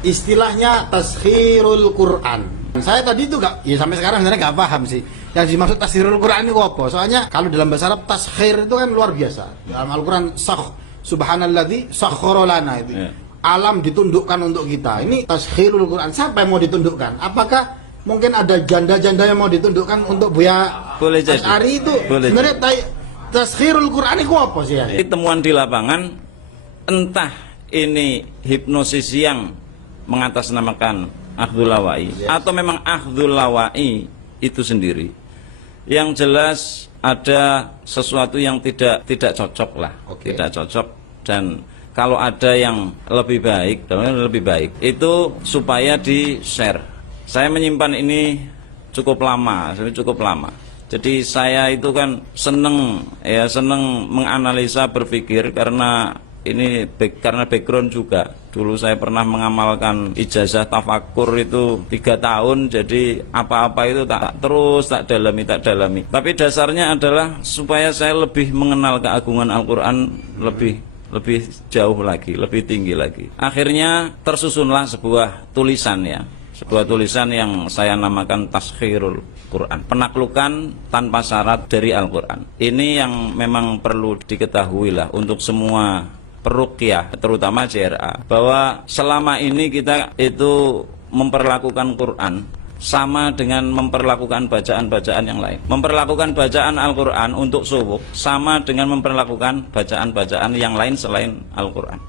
istilahnya taskhirul Quran. Saya tadi itu ya sampai sekarang sebenarnya nggak paham sih. Yang dimaksud taskhirul Quran itu apa? Soalnya kalau dalam bahasa Arab taskhir itu kan luar biasa. Dalam Al-Quran subhanalladzi sakhkhara lana itu. Yeah. Alam ditundukkan untuk kita. Ini taskhirul Quran. Siapa yang mau ditundukkan? Apakah mungkin ada janda-janda yang mau ditundukkan untuk Buya Asy'ari itu? Sebenarnya taskhirul Quran itu apa sih ya? Temuan di lapangan, entah ini hipnosis yang mengatasnamakan Akhdul Lawai atau memang Akhdul Lawai itu sendiri. Yang jelas ada sesuatu yang tidak cocok lah, tidak cocok. Dan kalau ada yang lebih baik itu supaya di share. Saya menyimpan ini cukup lama. Jadi saya itu kan seneng menganalisa, berpikir karena karena background juga. Dulu saya pernah mengamalkan ijazah tafakur itu 3 tahun, jadi apa-apa itu tak dalami. Tapi dasarnya adalah supaya saya lebih mengenal keagungan Al-Quran lebih jauh lagi, lebih tinggi lagi. Akhirnya tersusunlah sebuah tulisan yang saya namakan Taskhirul Quran, penaklukan tanpa syarat dari Al-Quran. Ini yang memang perlu diketahui lah untuk semua peruqyah, terutama JRA, bahwa selama ini kita itu memperlakukan Quran sama dengan memperlakukan bacaan-bacaan yang lain. Memperlakukan bacaan Al-Quran untuk subuh sama dengan memperlakukan bacaan-bacaan yang lain selain Al-Quran.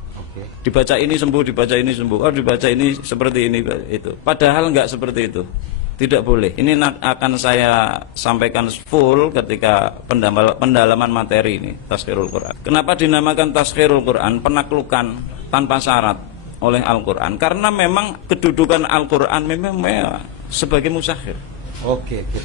Dibaca ini sembuh, dibaca ini sembuh, dibaca ini seperti ini itu. Padahal enggak seperti itu. Tidak boleh. Ini akan saya sampaikan full ketika pendalaman materi ini, Taskhirul Quran. Kenapa dinamakan Taskhirul Quran? Penaklukan tanpa syarat oleh Al-Quran. Karena memang kedudukan Al-Quran memang sebagai musakhir.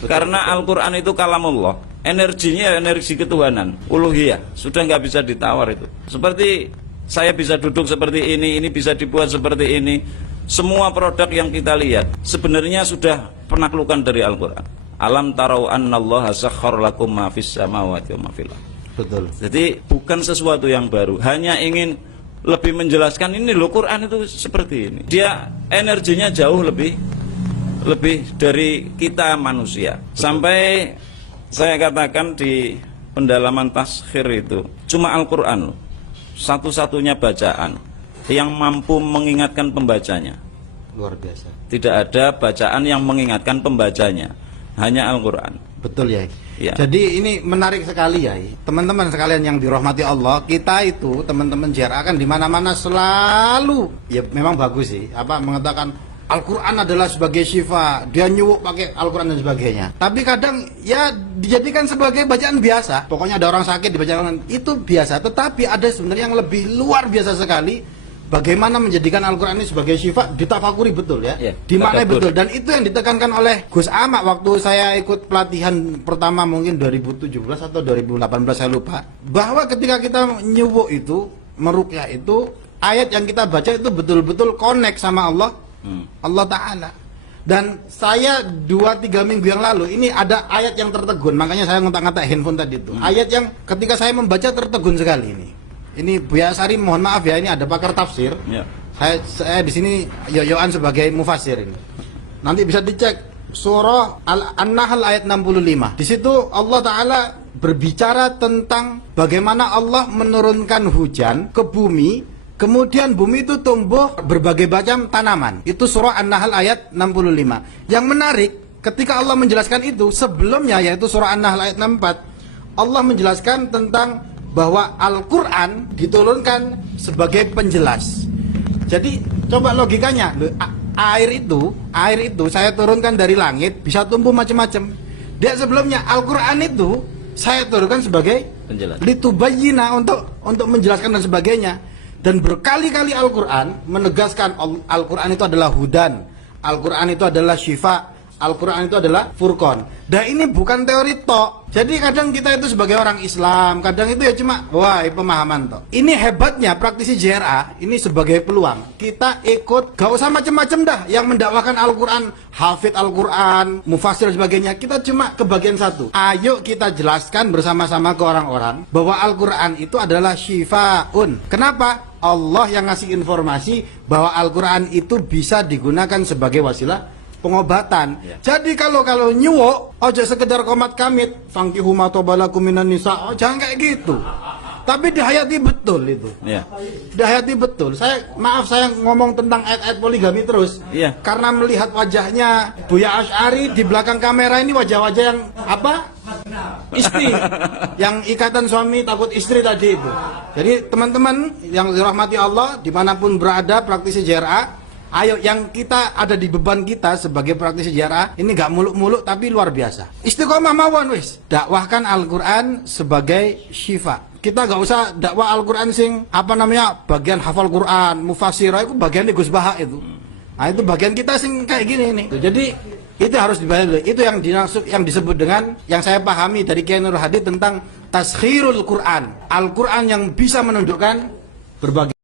Karena Al-Quran itu kalamullah. Energinya energi ketuhanan, uluhiyah. Sudah nggak bisa ditawar itu. Seperti saya bisa duduk seperti ini bisa dibuat seperti ini. Semua produk yang kita lihat sebenarnya sudah penaklukan dari Al-Quran. Alam tarau annallaha sakhkhara lakum ma fis samawati wa ma fil ardh. Betul. Jadi bukan sesuatu yang baru, hanya ingin lebih menjelaskan ini loh, Quran itu seperti ini. Dia energinya jauh lebih dari kita manusia. Betul. Sampai saya katakan di pendalaman taskhir itu cuma Al-Quran loh, satu-satunya bacaan yang mampu mengingatkan pembacanya. Luar biasa. Tidak ada bacaan yang mengingatkan pembacanya, hanya Al-Quran. Betul ya. Jadi ini menarik sekali ya, teman-teman sekalian yang dirahmati Allah. Kita itu teman-teman JRA kan di mana-mana selalu ya memang bagus sih mengatakan Al-Quran adalah sebagai syifa, dia nyuwuk pakai Al-Quran dan sebagainya. Tapi kadang ya dijadikan sebagai bacaan biasa. Pokoknya ada orang sakit dibacakan, itu biasa. Tetapi ada sebenarnya yang lebih luar biasa sekali. Bagaimana menjadikan Al-Quran ini sebagai syifa, ditafakuri betul ya, dimaknai betul. Dan itu yang ditekankan oleh Gus Amak waktu saya ikut pelatihan pertama mungkin 2017 atau 2018 saya lupa. Bahwa ketika kita nyuwuk itu, meruqyah itu, ayat yang kita baca itu betul-betul connect sama Allah, Allah Ta'ala. Dan saya 2-3 minggu yang lalu ini ada ayat yang tertegun, makanya saya ngotak-ngotak handphone tadi itu. Ayat yang ketika saya membaca tertegun sekali ini. Ini Buya Asy'ari, mohon maaf ya, ini ada pakar tafsir. Saya di sini yoyoan sebagai mufassir ini. Nanti bisa dicek surah An-Nahl ayat 65. Di situ Allah Ta'ala berbicara tentang bagaimana Allah menurunkan hujan ke bumi, kemudian bumi itu tumbuh berbagai macam tanaman. Itu surah An-Nahl ayat 65. Yang menarik, ketika Allah menjelaskan itu, sebelumnya yaitu surah An-Nahl ayat 64, Allah menjelaskan tentang bahwa Al-Quran diturunkan sebagai penjelas. Jadi coba logikanya, air itu saya turunkan dari langit, bisa tumbuh macam-macam. Dia sebelumnya Al-Quran itu saya turunkan sebagai penjelas, litubayyina, untuk menjelaskan dan sebagainya. Dan berkali-kali Al-Quran menegaskan Al-Quran itu adalah hudan, Al-Quran itu adalah syifa, Al-Quran itu adalah furqan. Dan ini bukan teori tok. Jadi kadang kita itu sebagai orang Islam, kadang itu ya cuma pemahaman tok. Ini hebatnya praktisi JRA ini sebagai peluang. Kita ikut, gak usah macam-macam dah yang mendakwakan Al-Quran, hafid Al-Quran, mufassir dan sebagainya. Kita cuma ke bagian satu. Ayo kita jelaskan bersama-sama ke orang-orang bahwa Al-Quran itu adalah syifaun. Kenapa? Allah yang ngasih informasi bahwa Al-Quran itu bisa digunakan sebagai wasilah pengobatan. Jadi kalau nyuwok, ojo sekedar komat kamit, fangkihu ma tobalakum minan nisa, oh, jangan kayak gitu. Tapi dihayati betul itu. Dihayati betul. Saya ngomong tentang ayat-ayat poligami terus. Karena melihat wajahnya Buya Asy'ari di belakang kamera ini wajah-wajah yang apa? Istri. Yang ikatan suami takut istri tadi itu. Jadi teman-teman yang dirahmati Allah dimanapun berada praktisi JRA, ayo yang kita ada di beban kita sebagai praktisi JRA ini gak muluk-muluk tapi luar biasa. Istiqomah mawon wis. Dakwahkan Al-Quran sebagai syifa. Kita gak usah dakwah Al-Quran sing apa namanya bagian hafal Quran, mufasirah itu bagian Gus Baha itu. Nah itu bagian kita sing kayak gini nih. Jadi itu harus dibayar dulu. Itu yang disebut dengan yang saya pahami dari Kiai Nur Hadi tentang taskhirul Quran. Al-Quran yang bisa menundukkan berbagai